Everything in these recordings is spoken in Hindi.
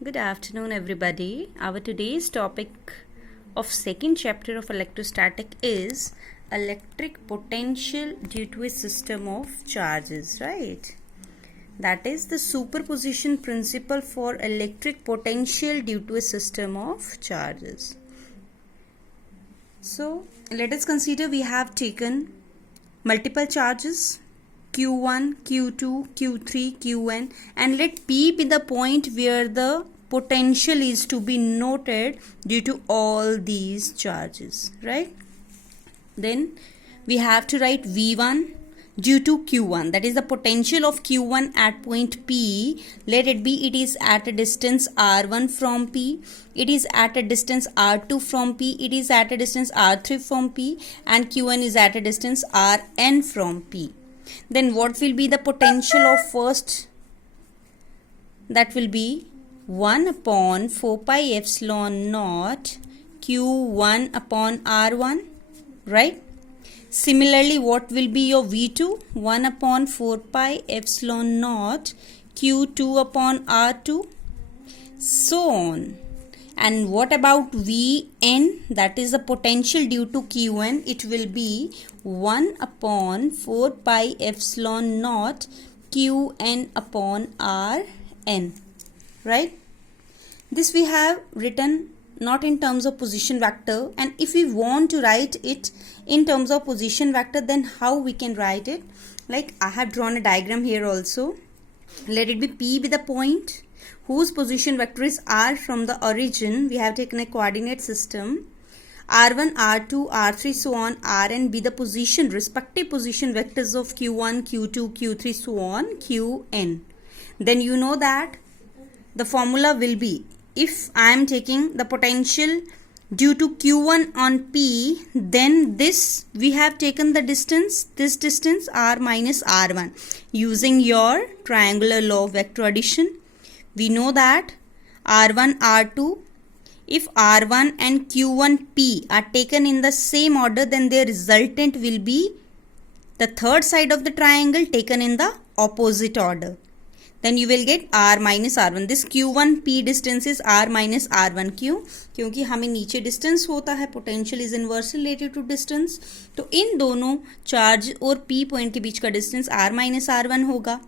Good afternoon, everybody. Our today's topic of second chapter of electrostatic is electric potential due to a system of charges, right? That is the superposition principle for electric potential due to a system of charges. So, let us consider we have taken multiple charges Q1, Q2, Q3, Qn, and let P be the point where the potential is to be noted due to all these charges, right? Then we have to write V1 due to Q1, that is the potential of Q1 at point P. Let it be, it is at a distance R1 from P, it is at a distance R2 from P, it is at a distance R3 from P, and Q1 is at a distance Rn from P. Then what will be the potential of first? That will be 1 upon 4 pi epsilon naught Q1 upon R1, right? Similarly, what will be your V2? 1 upon 4 pi epsilon naught Q2 upon R2, so on. And what about Vn? That is the potential due to Qn. It will be 1 upon 4 pi epsilon naught Qn upon Rn, right? This we have written not in terms of position vector, and if we want to write it in terms of position vector, then how we can write it? Like I have drawn a diagram here also. Let it be P be the point whose position vector is R from the origin. We have taken a coordinate system. R1, R2, R3, so on, Rn be the position, respective position vectors of Q1, Q2, Q3, so on, Qn. Then you know that the formula will be, if I am taking the potential due to Q1 on P, then this we have taken the distance, this distance R minus R1. Using your triangular law of vector addition, we know that R1, R2, if R1 and Q1P are taken in the same order, then their resultant will be the third side of the triangle taken in the opposite order. Then you will get R minus R1. This Q1P distance is R minus R1. क्यों? क्योंकि हमें नीचे डिस्टेंस होता है, potential is inversely related to distance, तो इन दोनों चार्ज और P पॉइंट के बीच का डिस्टेंस R माइनस R1 होगा.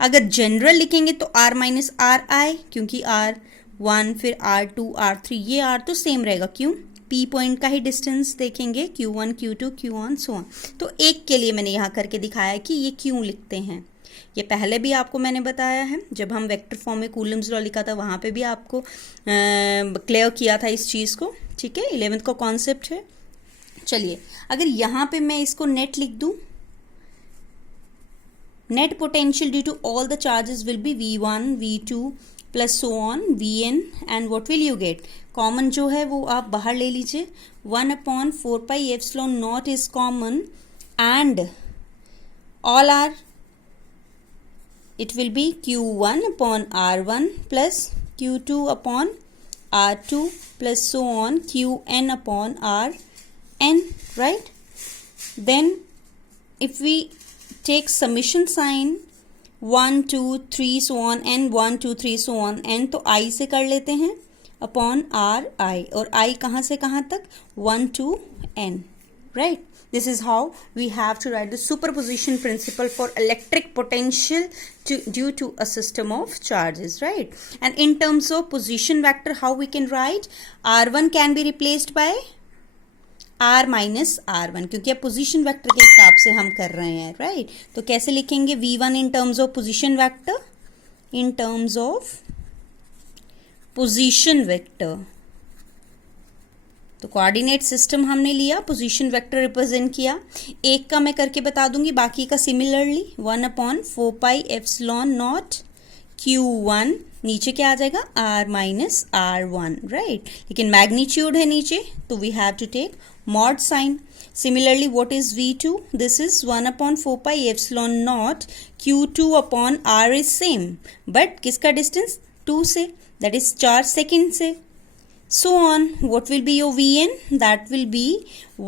अगर जनरल लिखेंगे तो R माइनस RI, क्योंकि R1 फिर R2 R3 ये R तो सेम रहेगा. क्यों? P पॉइंट का ही डिस्टेंस देखेंगे, Q1 Q2 Q1 so on. तो एक के लिए मैंने यहाँ करके दिखाया कि ये क्यों लिखते हैं. ये पहले भी आपको मैंने बताया है, जब हम वेक्टर फॉर्म में कूलम्स लॉ लिखा था वहाँ पे भी आपको क्लियर किया था इस चीज़ को. ठीक है, 11th का कॉन्सेप्ट है. चलिए, अगर यहाँ पे मैं इसको नेट लिख दूँ, net potential due to all the charges will be V1 V2 plus so on Vn, and what will you get? Common जो है वो आप बाहर ले लीजिए. 1 upon 4 pi epsilon naught is common, and all are, it will be Q1 upon R1 plus Q2 upon R2 plus so on Qn upon Rn, right? Then if we take summation sign 1 2 3 so on n, 1 2 3 so on n, तो I से कर लेते हैं upon Ri, और I कहाँ से कहाँ तक? 1 to n, right? This is how we have to write the superposition principle for electric potential due to a system of charges, right? And in terms of position vector, how we can write? R1 can be replaced by R minus R1, क्योंकि अब position vector के हिसाब से हम कर रहे हैं, right? तो कैसे लिखेंगे V1 in terms of position vector? In terms of position vector, तो कोऑर्डिनेट सिस्टम हमने लिया, पोजीशन वेक्टर रिप्रेजेंट किया. एक का मैं करके बता दूंगी, बाकी का similarly. 1 upon 4 pi epsilon naught Q1, नीचे क्या आ जाएगा? R minus R1, right? लेकिन मैग्नीट्यूड है नीचे, तो we have to take mod sign. Similarly what is V2? This is 1 upon 4 pi epsilon naught Q2 upon R is same, but किसका डिस्टेंस? 2 से, दैट इज 4 सेकेंड से. So on, what will be your Vn? That will be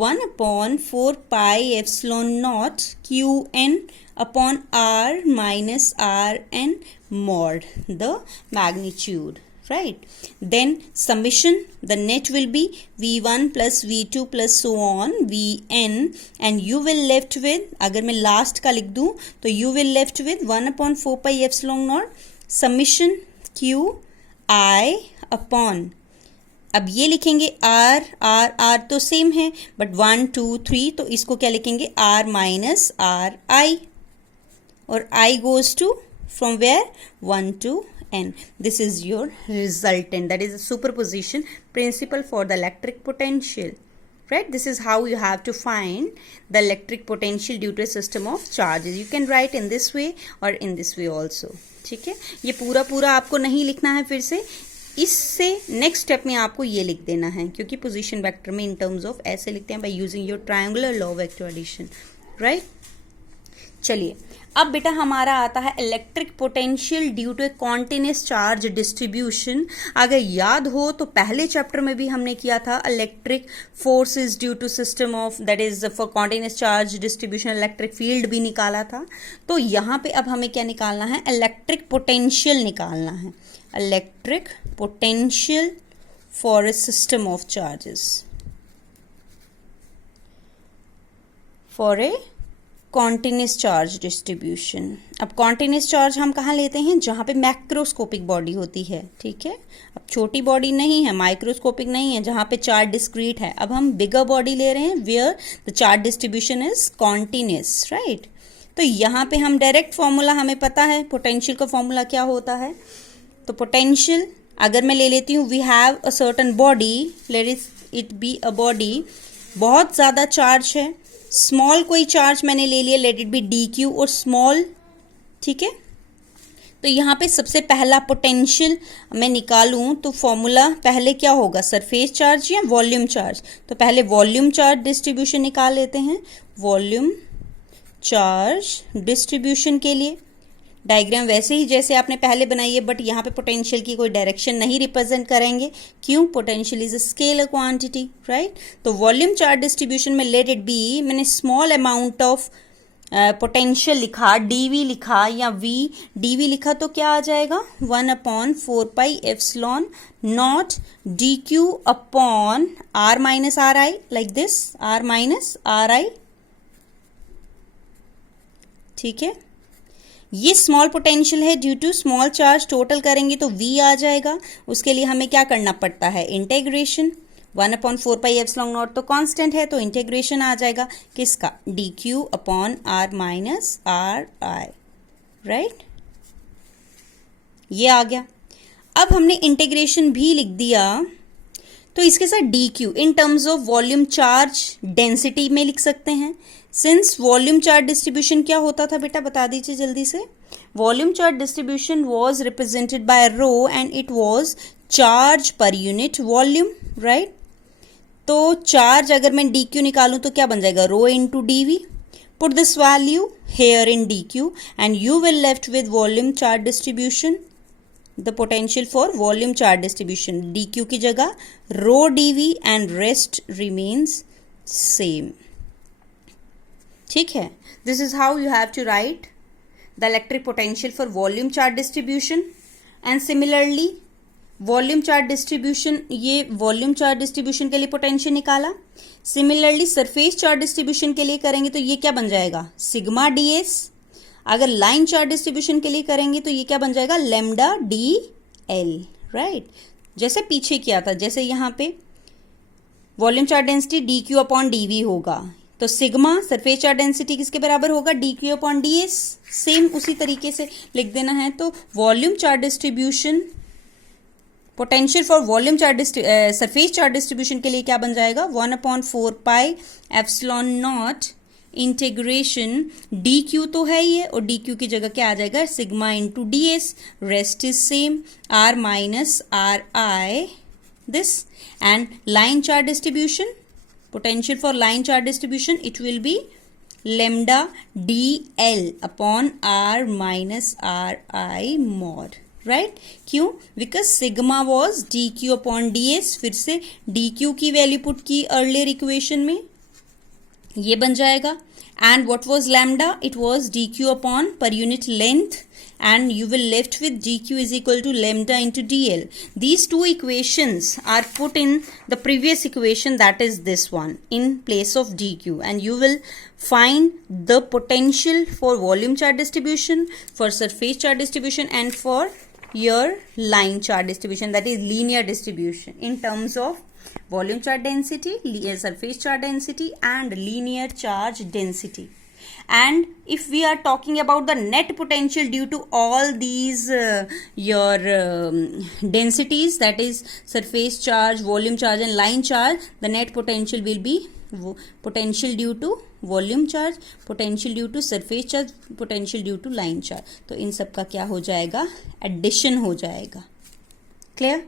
1 upon 4 pi epsilon naught Qn upon R minus Rn mod the magnitude, right? Then summation, the net will be v1 plus v2 plus so on vn, and you will left with, अगर मैं last का लिख दूं तो you will left with 1/4 pi epsilon naught summation q I upon, अब ये लिखेंगे r r r तो सेम है, बट 1 2 3 तो इसको क्या लिखेंगे r माइनस r I, और I goes to from where 1 to n. This is your resultant, that is a superposition principle for the electric potential, right? This is how you have to find the electric potential due to a system of charges. You can write in this way or in this way also. ठीक है, ये पूरा पूरा आपको नहीं लिखना है फिर से, इससे नेक्स्ट स्टेप में आपको ये लिख देना है, क्योंकि पोजीशन वेक्टर में इन टर्म्स ऑफ ऐसे लिखते हैं by using your triangular law of vector addition, right? चलिए अब बेटा हमारा आता है electric potential due to a continuous charge distribution. अगर याद हो तो पहले चैप्टर में भी हमने किया था electric forces due to system of, that is for continuous charge distribution electric field भी निकाला था। तो यहाँ पे अब हमें क्या निकालना है, इलेक्ट्रिक पोटेंशियल निकालना है, electric potential for a system of charges for a continuous charge distribution. अब कॉन्टिन्यूअस चार्ज हम कहाँ लेते हैं, जहाँ पे मैक्रोस्कोपिक बॉडी होती है, ठीक है। अब छोटी बॉडी नहीं है, माइक्रोस्कोपिक नहीं है, जहाँ पे चार्ज डिस्क्रीट है। अब हम बिगर बॉडी ले रहे हैं where the charge distribution is continuous, right. तो यहाँ पे हम डायरेक्ट फॉर्मूला हमें पता है, पोटेंशियल का फॉर्मूला क्या होता है। तो पोटेंशियल अगर मैं ले लेती हूँ, we have a certain body, let it be a body, बहुत ज़्यादा चार्ज है, स्मॉल कोई चार्ज मैंने ले लिया, late it B D Q और स्मॉल, ठीक है। तो यहाँ पे सबसे पहला पोटेंशियल मैं निकालूं तो फॉर्मूला पहले क्या होगा, सरफेस चार्ज या वॉल्यूम चार्ज। तो पहले वॉल्यूम चार्ज डिस्ट्रीब्यूशन निकाल लेते हैं। वॉल्यूम चार्ज डिस्ट्रीब्यूशन के लिए डायग्राम वैसे ही जैसे आपने पहले बनाई है, बट यहाँ पे पोटेंशियल की कोई डायरेक्शन नहीं रिप्रेजेंट करेंगे, क्यों, potential is a scalar quantity, right. तो वॉल्यूम चार्ज डिस्ट्रीब्यूशन में लेट इट बी, मैंने स्मॉल अमाउंट ऑफ पोटेंशियल लिखा, dv लिखा या v dv लिखा, तो क्या आ जाएगा 1/4 pi epsilon naught dq upon r minus R I, like this, r minus R I, ठीक है। ये स्मॉल पोटेंशियल है due to small charge, total करेंगे तो v आ जाएगा। उसके लिए हमें क्या करना पड़ता है, इंटेग्रेशन। 1/4 पाई एप्सिलॉन नॉट तो कांस्टेंट है, तो इंटेग्रेशन आ जाएगा किसका, dq upon r minus R आई, राइट। ये आ गया। अब हमने इंटेग्रेशन भी लिख दिया, तो इसके साथ dq in terms of volume charge density में लिख सकते हैं। सिंस वॉल्यूम चार्ज डिस्ट्रीब्यूशन क्या होता था बेटा, बता दीजिए जल्दी से। Volume charge distribution was represented by rho and it was charge per unit volume, right. तो चार्ज अगर मैं dq निकालूं तो क्या बन जाएगा, rho into dv। Put this value here in dq and you will left with volume charge distribution, the potential for volume charge distribution, dq की जगह rho dv and rest remains same, ठीक है। This is how you have to right the electric potential for volume charge distribution. And similarly volume charge distribution, ये वॉल्यूम चार्ज डिस्ट्रीब्यूशन के लिए पोटेंशियल निकाला। सिमिलरली सरफेस चार्ज डिस्ट्रीब्यूशन के लिए करेंगे तो ये क्या बन जाएगा, सिग्मा ds। अगर लाइन चार्ज डिस्ट्रीब्यूशन के लिए करेंगे तो ये क्या बन जाएगा, लेमडा dl, राइट। जैसे पीछे किया था, जैसे यहाँ पे volume charge density dq upon dv होगा, तो सिग्मा सरफेस चार्ज डेंसिटी किसके बराबर होगा, dq अपॉन ds। सेम उसी तरीके से लिख देना है। तो volume charge distribution, potential for volume charge surface charge distribution के लिए क्या बन जाएगा, 1/4 pi epsilon not integration dq तो है ये, और dq की जगह क्या आ जाएगा, sigma into ds, rest is same, r minus R I, this. And line charge distribution, potential for line charge distribution, it will be lambda dl upon r minus ri mod, right। क्यों, because sigma was dq upon ds, फिर से dq की वैल्यू पुट की अर्लियर इक्वेशन में, ये बन जाएगा। and what was lambda? It was dq upon per unit length, and you will left with dq is equal to lambda into dl. These two equations are put in the previous equation, that is this one, in place of dq, and you will find the potential for volume charge distribution, for surface charge distribution, and for your line charge distribution, that is linear distribution, in terms of volume charge density, surface charge density, and linear charge density. And if we are talking about the net potential due to all these densities, that is surface charge, volume charge, and line charge, the net potential will be potential due to volume charge, potential due to surface charge, potential due to line charge. तो इन सब का क्या हो जाएगा? एडिशन हो जाएगा. Clear?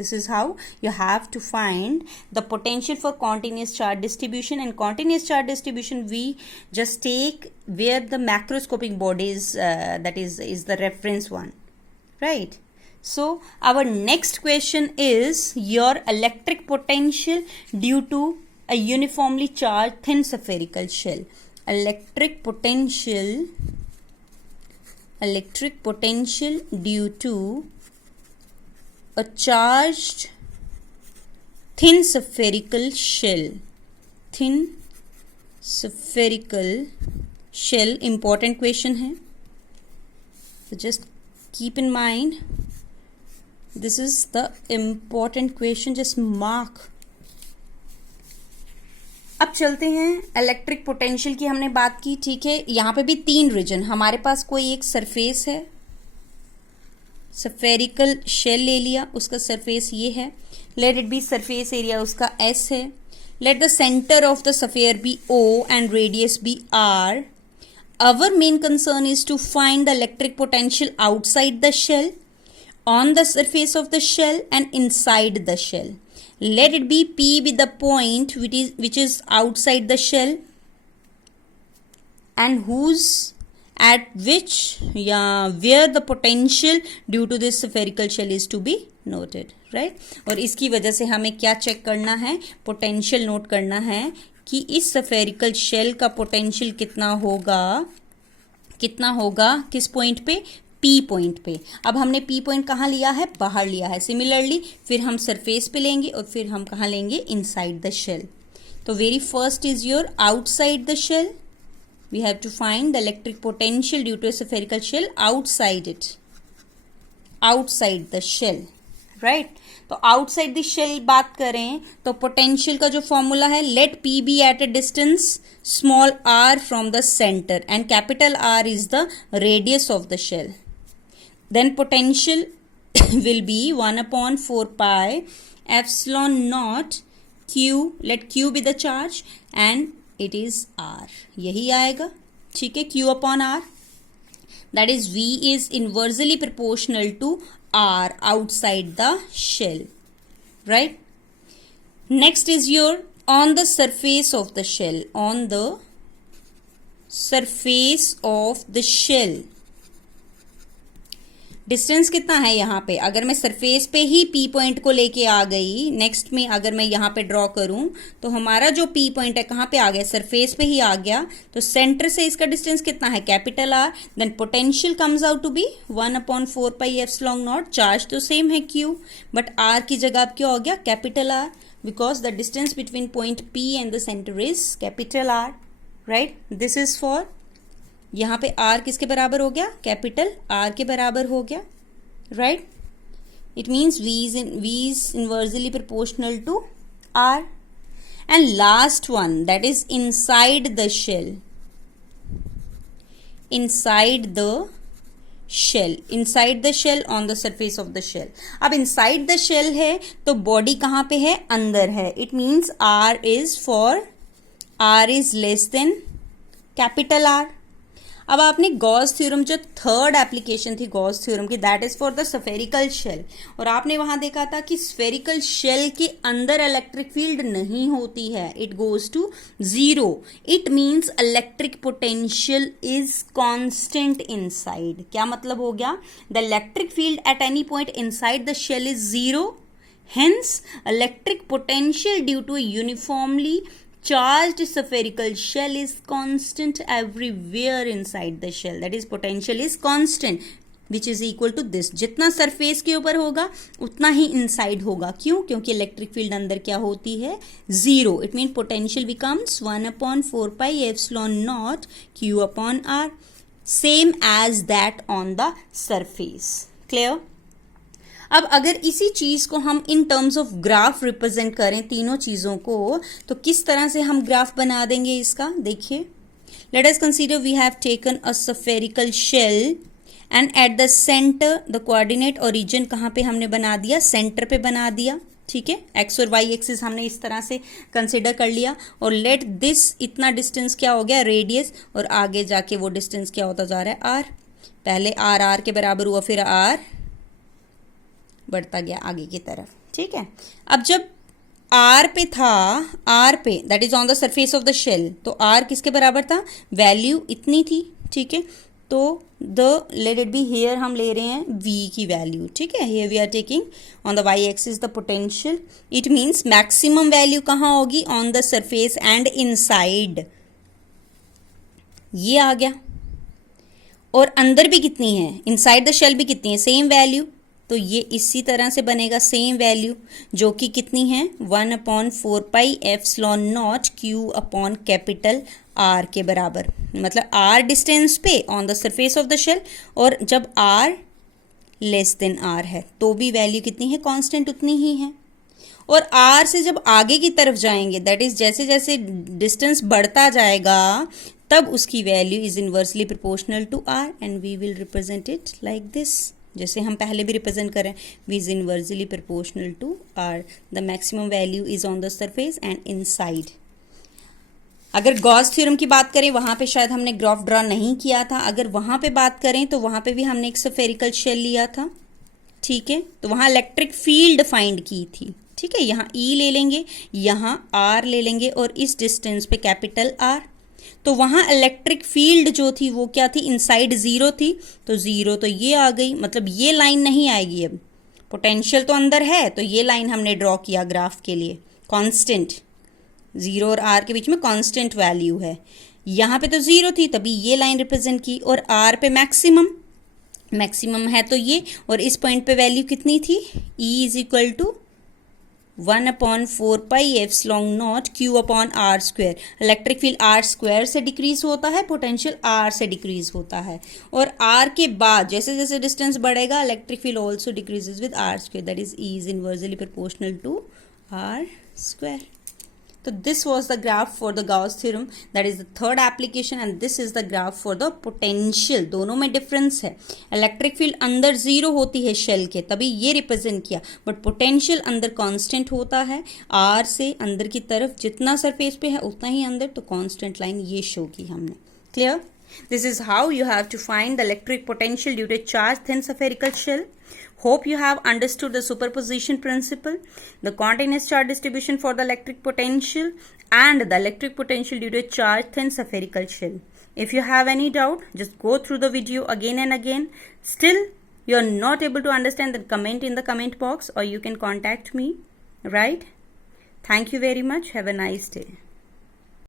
This is how you have to find the potential for continuous charge distribution. And continuous charge distribution, we just take where the macroscopic bodies, that is the reference one, right? So our next question is your electric potential due to a uniformly charged thin spherical shell. Electric potential due to a charged thin spherical shell. Thin spherical shell, important question है. So just keep in mind, this is the important question, just mark. अब चलते हैं इलेक्ट्रिक पोटेंशियल की, हमने बात की, ठीक है. यहाँ पे भी तीन रीजन, हमारे पास कोई एक सरफेस है, स्फेरिकल शेल ले लिया, उसका सरफेस ये है, let it be surface area उसका S है, let the centre of the sphere be O and radius be R. Our main concern is to find the electric potential outside the shell, on the surface of the shell, and inside the shell. Let it be P with the point which is outside the shell, and where the potential due to this spherical shell is to be noted, right? और इसकी वजह से हमें क्या चेक करना है? पोटेंशियल नोट करना है कि इस स्फेरिकल शेल का पोटेंशियल कितना होगा किस पॉइंट पे? P पॉइंट पे. अब हमने P पॉइंट कहाँ लिया है? बाहर लिया है. सिमिलरली फिर हम सरफेस पे लेंगे और फिर हम कहाँ लेंगे? Inside the shell. तो very first is your outside the shell. We have to find the electric potential due to a spherical shell outside it, outside the shell, right. तो आउटसाइड द शेल बात करें तो पोटेंशियल का जो फॉर्मूला है, let P be at a distance small r from the centre and capital R is the radius of the shell. Then potential will be 1 upon 4 pi epsilon naught q, let q be the charge, and it is r. यही आएगा, ठीक है, q upon r, that is v is inversely proportional to r outside the shell, right? Next is your on the surface of the shell, on the surface of the shell. Distance कितना है यहाँ पे? अगर मैं सरफेस पे ही P पॉइंट को लेके आ गई, नेक्स्ट में अगर मैं यहाँ पे ड्रॉ करूं तो हमारा जो P पॉइंट है कहाँ पे आ गया? सरफेस पे ही आ गया. तो सेंटर से इसका डिस्टेंस कितना है? Capital R. Then potential comes out to be 1 upon 4 pi epsilon naught. Charge तो सेम है Q, बट R की जगह अब क्या हो गया? Capital R, because the distance between point P and the centre is capital R, right. This is for, यहाँ पे R किसके बराबर हो गया? कैपिटल R के बराबर हो गया, right. It means V is inversely proportional to R. And last one, that is inside the shell. Inside the shell on the surface of the shell. अब inside the shell है तो बॉडी कहाँ पे है? अंदर है. It means R is less than capital R. अब आपने गॉस थ्योरम, जो थर्ड एप्लीकेशन थी गॉस थ्योरम की, that is for the spherical shell, और आपने वहां देखा था कि स्फेरिकल शेल के अंदर इलेक्ट्रिक फील्ड नहीं होती है, it goes to zero. It means electric potential is constant inside. क्या मतलब हो गया? The electric field at any point inside the shell is zero. Hence, electric potential due to a uniformly charged spherical shell is constant everywhere inside the shell, that is potential is constant which is equal to this, जितना सरफेस के ऊपर होगा उतना ही इनसाइड होगा. क्यों? क्योंकि इलेक्ट्रिक फील्ड अंदर क्या होती है? Zero. It mean potential becomes 1/4πε0 Q/R, same as that on the surface. Clear? अब अगर इसी चीज को हम in terms of graph represent करें तीनों चीजों को, तो किस तरह से हम ग्राफ बना देंगे इसका? देखिए, let us consider we have taken a spherical shell and at the centre the coordinate origin कहाँ पे हमने बना दिया? सेंटर पे बना दिया. ठीक है, एक्स और वाई एक्सिस हमने इस तरह से कंसिडर कर लिया. और लेट दिस, इतना डिस्टेंस क्या हो गया? रेडियस. और आगे जाके वो डिस्टेंस क्या होता जा रहा है? आर. पहले आर आर के बराबर हुआ, फिर आर बढ़ता गया आगे की तरफ. ठीक है, अब जब आर पे था, आर पे that is on the surface of the shell, तो आर किसके बराबर था? वैल्यू इतनी थी. ठीक है, तो the let it be here हम ले रहे हैं v की वैल्यू. ठीक है, here we are taking on the y axis the potential. It means maximum value कहाँ होगी? On the surface and inside. ये आ गया. और अंदर भी कितनी है? इनसाइड द शेल भी कितनी है? Same value. तो ये इसी तरह से बनेगा, सेम वैल्यू, जो कि कितनी है? 1/4πε0 Q/R के बराबर. मतलब R डिस्टेंस पे on the surface of the shell, और जब R लेस देन R है तो भी वैल्यू कितनी है? कांस्टेंट उतनी ही है. और R से जब आगे की तरफ जाएंगे, दैट इज जैसे जैसे डिस्टेंस बढ़ता जाएगा, तब उसकी value is inversely proportional to R and we will represent it like this, जैसे हम पहले भी रिप्रेजेंट करें. v is inversely proportional to r. The maximum value is on the surface and inside. अगर गॉस थ्योरम की बात करें, वहां पे शायद हमने ग्राफ ड्रॉ नहीं किया था. अगर वहां पे बात करें तो वहां पे भी हमने एक स्फेरिकल शेल लिया था. ठीक है, तो वहां इलेक्ट्रिक फील्ड फाइंड की थी. ठीक है, यहाँ E ले लेंगे, यहाँ R ले लेंगे, और इस डिस्टेंस पे कैपिटल R. तो वहां इलेक्ट्रिक फील्ड जो थी वो क्या थी? इनसाइड जीरो थी. तो जीरो तो ये आ गई, मतलब ये लाइन नहीं आएगी. अब पोटेंशियल तो अंदर है, तो ये लाइन हमने ड्रॉ किया ग्राफ के लिए. कांस्टेंट, जीरो और आर के बीच में कांस्टेंट वैल्यू है. यहाँ पे तो जीरो थी, तभी ये लाइन रिप्रेजेंट की. और आर पे मैक्सिमम, मैक्सिमम है तो ये, और इस पॉइंट पे वैल्यू कितनी थी? E is equal to 1/4πε0 Q/R². Electric field R square से डिक्रीज होता है, पोटेंशियल R से डिक्रीज होता है. और R के बाद जैसे जैसे डिस्टेंस बढ़ेगा, electric field also decreases with R², that is E is inversely proportional to R². So this was the graph for the Gauss theorem, that is the third application, and this is the graph for the potential. दोनों में difference है. इलेक्ट्रिक फील्ड अंदर जीरो होती है शेल के, तभी ये रिप्रेजेंट किया, बट पोटेंशियल अंदर कांस्टेंट होता है. R से अंदर की तरफ जितना सरफेस पे है उतना ही अंदर, तो कांस्टेंट लाइन ये शो की हमने. Clear? This is how you have to find the electric potential due to charged thin spherical shell. Hope you have understood the superposition principle, the continuous charge distribution for the electric potential, and the electric potential due to charged thin spherical shell. If you have any doubt, just go through the video again and again. Still, you are not able to understand, then comment in the comment box, or you can contact me, right? Thank you very much. Have a nice day.